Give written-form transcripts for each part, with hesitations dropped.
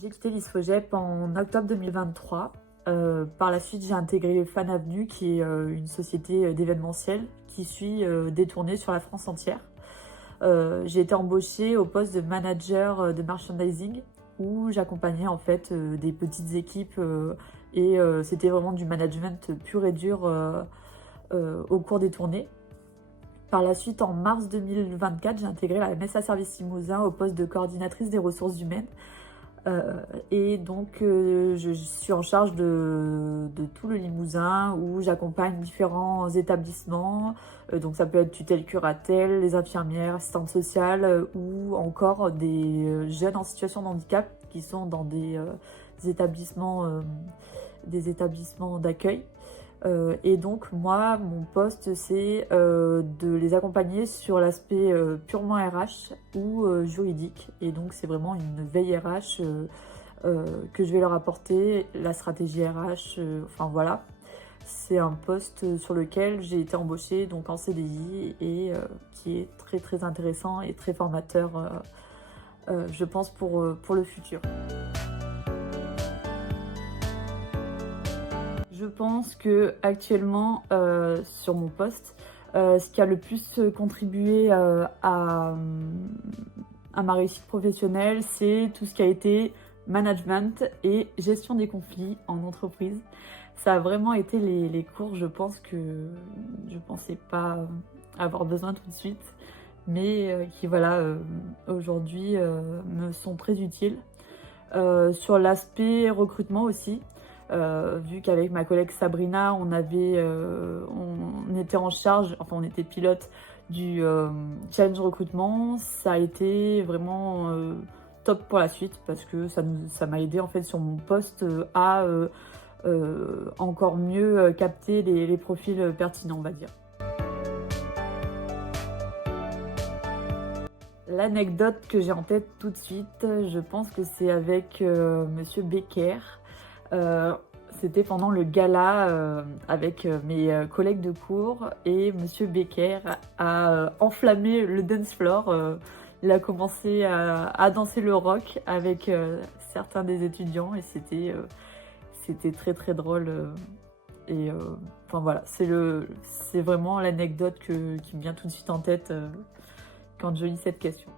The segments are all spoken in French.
J'ai quitté l'ISFOGEP en octobre 2023. Par la suite, j'ai intégré Fan Avenue, qui est une société d'événementiel qui suit des tournées sur la France entière. J'ai été embauchée au poste de manager de merchandising, où j'accompagnais en fait des petites équipes et c'était vraiment du management pur et dur au cours des tournées. Par la suite, en mars 2024, j'ai intégré la MSA Service Limousin au poste de coordinatrice des ressources humaines. Et donc, je suis en charge de tout le Limousin, où j'accompagne différents établissements. Donc ça peut être tutelle curatelle, les infirmières, assistantes sociales ou encore des jeunes en situation de handicap qui sont dans des établissements d'accueil. Et donc moi, mon poste, c'est de les accompagner sur l'aspect purement RH ou juridique. Et donc c'est vraiment une veille RH que je vais leur apporter, la stratégie RH, enfin voilà. C'est un poste sur lequel j'ai été embauchée donc en CDI et qui est très très intéressant et très formateur, je pense, pour le futur. Je pense que actuellement sur mon poste, ce qui a le plus contribué à ma réussite professionnelle, c'est tout ce qui a été management et gestion des conflits en entreprise. Ça a vraiment été les cours, je pense, que je pensais pas avoir besoin tout de suite, mais qui voilà, aujourd'hui me sont très utiles. Sur l'aspect recrutement aussi, vu qu'avec ma collègue Sabrina, on était en charge, enfin on était pilote du challenge recrutement, ça a été vraiment top pour la suite parce que ça m'a aidé en fait sur mon poste à encore mieux capter les profils pertinents, on va dire. L'anecdote que j'ai en tête tout de suite, je pense que c'est avec Monsieur Becker. C'était pendant le gala avec mes collègues de cours et Monsieur Becker a enflammé le dance floor. Il a commencé à danser le rock avec certains des étudiants et c'était très très drôle. Enfin voilà, c'est vraiment l'anecdote qui me vient tout de suite en tête quand je lis cette question.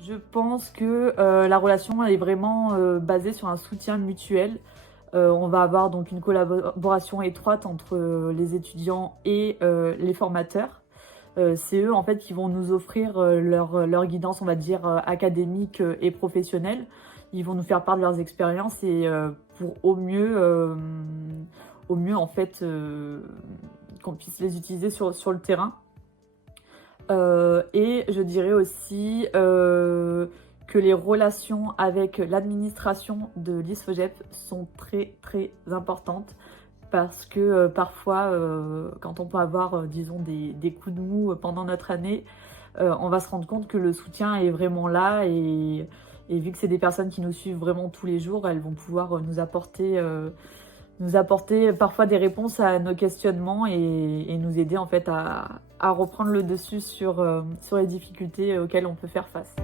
Je pense que la relation est vraiment basée sur un soutien mutuel. On va avoir donc une collaboration étroite entre les étudiants et les formateurs. C'est eux en fait qui vont nous offrir leur guidance, on va dire, académique et professionnelle. Ils vont nous faire part de leurs expériences et pour au mieux en fait qu'on puisse les utiliser sur le terrain. Et je dirais aussi que les relations avec l'administration de l'ISFOGEP sont très très importantes parce que parfois quand on peut avoir disons des coups de mou pendant notre année, on va se rendre compte que le soutien est vraiment là et vu que c'est des personnes qui nous suivent vraiment tous les jours, elles vont pouvoir nous apporter parfois des réponses à nos questionnements et nous aider en fait à reprendre le dessus sur les difficultés auxquelles on peut faire face.